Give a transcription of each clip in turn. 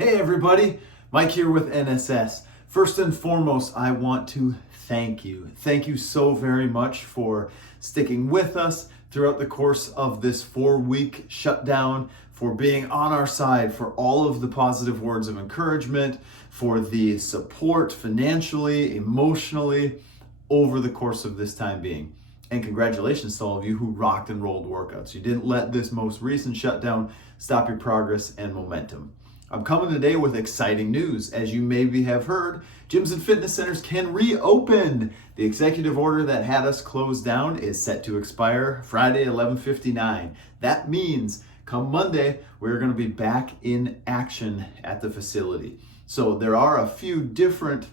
Hey everybody, Mike here with NSS. First and foremost, I want to thank you. Thank you so very much for sticking with us throughout the course of this 4-week shutdown, for being on our side, for all of the positive words of encouragement, for the support financially, emotionally, over the course of this time being. And congratulations to all of you who rocked and rolled workouts. You didn't let this most recent shutdown stop your progress and momentum. I'm coming today with exciting news. As you maybe have heard, gyms and fitness centers can reopen. The executive order that had us closed down is set to expire Friday, 11/59. That means come Monday, we're going to be back in action at the facility. So there are a few different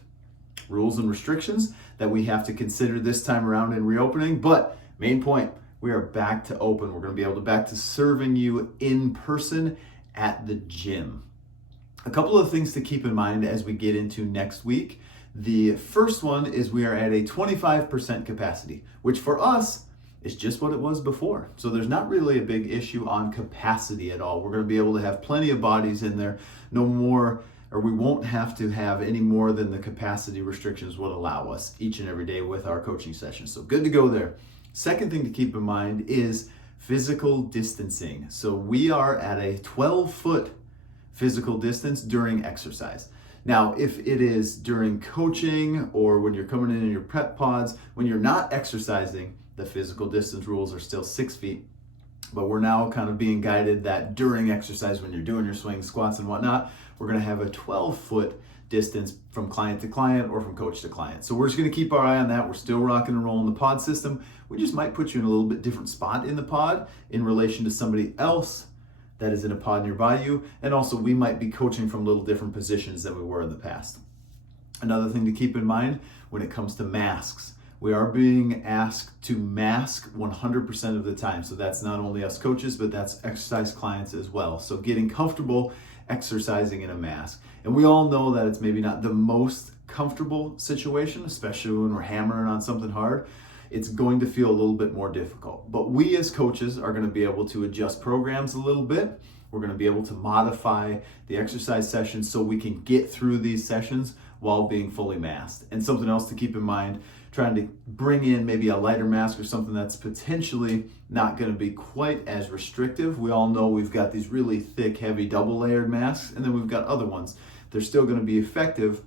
rules and restrictions that we have to consider this time around in reopening, but main point, we are back to open. We're going to be able to back to serving you in person at the gym. A couple of things to keep in mind as we get into next week. The first one is we are at a 25% capacity, which for us is just what it was before. So there's not really a big issue on capacity at all. We're going to be able to have plenty of bodies in there, no more, or we won't have to have any more than the capacity restrictions would allow us each and every day with our coaching sessions. So good to go there. Second thing to keep in mind is physical distancing. So we are at a 12-foot physical distance during exercise. Now, if it is during coaching or when you're coming in your prep pods, when you're not exercising, the physical distance rules are still 6 feet. But we're now kind of being guided that during exercise, when you're doing your swings, squats, and whatnot, we're going to have a 12-foot distance from client to client or from coach to client. So we're just going to keep our eye on that. We're still rocking and rolling the pod system. We just might put you in a little bit different spot in the pod in relation to somebody else that is in a pod nearby you. And also we might be coaching from little different positions than we were in the past. Another thing to keep in mind when it comes to masks, we are being asked to mask 100% of the time. So that's not only us coaches, but that's exercise clients as well. So getting comfortable exercising in a mask. And we all know that it's maybe not the most comfortable situation, especially when we're hammering on something hard. It's going to feel a little bit more difficult. But we as coaches are going to be able to adjust programs a little bit. We're going to be able to modify the exercise sessions so we can get through these sessions while being fully masked. And something else to keep in mind, trying to bring in maybe a lighter mask or something that's potentially not going to be quite as restrictive. We all know we've got these really thick, heavy, double layered masks, and then we've got other ones. They're still going to be effective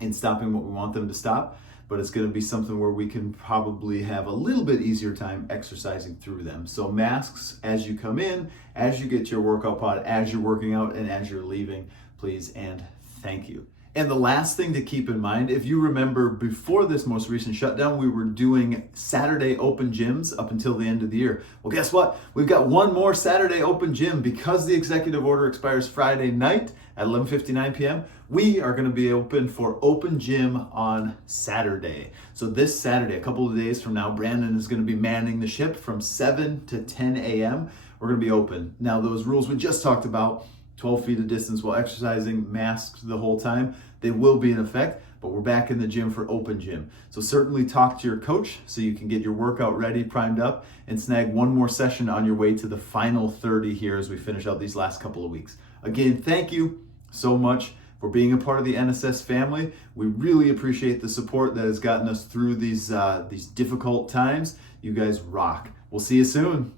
in stopping what we want them to stop, but it's going to be something where we can probably have a little bit easier time exercising through them. So masks as you come in, as you get your workout pod, as you're working out, and as you're leaving, please and thank you. And the last thing to keep in mind, if you remember before this most recent shutdown, we were doing Saturday open gyms up until the end of the year. Well, guess what? We've got one more Saturday open gym because the executive order expires Friday night at 11:59 p.m. We are going to be open for open gym on Saturday. So this Saturday, a couple of days from now, Brandon is going to be manning the ship from 7 to 10 a.m. We're going to be open. Now, those rules we just talked about, 12 feet of distance while exercising, masks the whole time, they will be in effect, but we're back in the gym for open gym. So certainly talk to your coach so you can get your workout ready, primed up, and snag one more session on your way to the final 30 here as we finish out these last couple of weeks. Again, thank you so much for being a part of the NSS family. We really appreciate the support that has gotten us through these difficult times. You guys rock. We'll see you soon.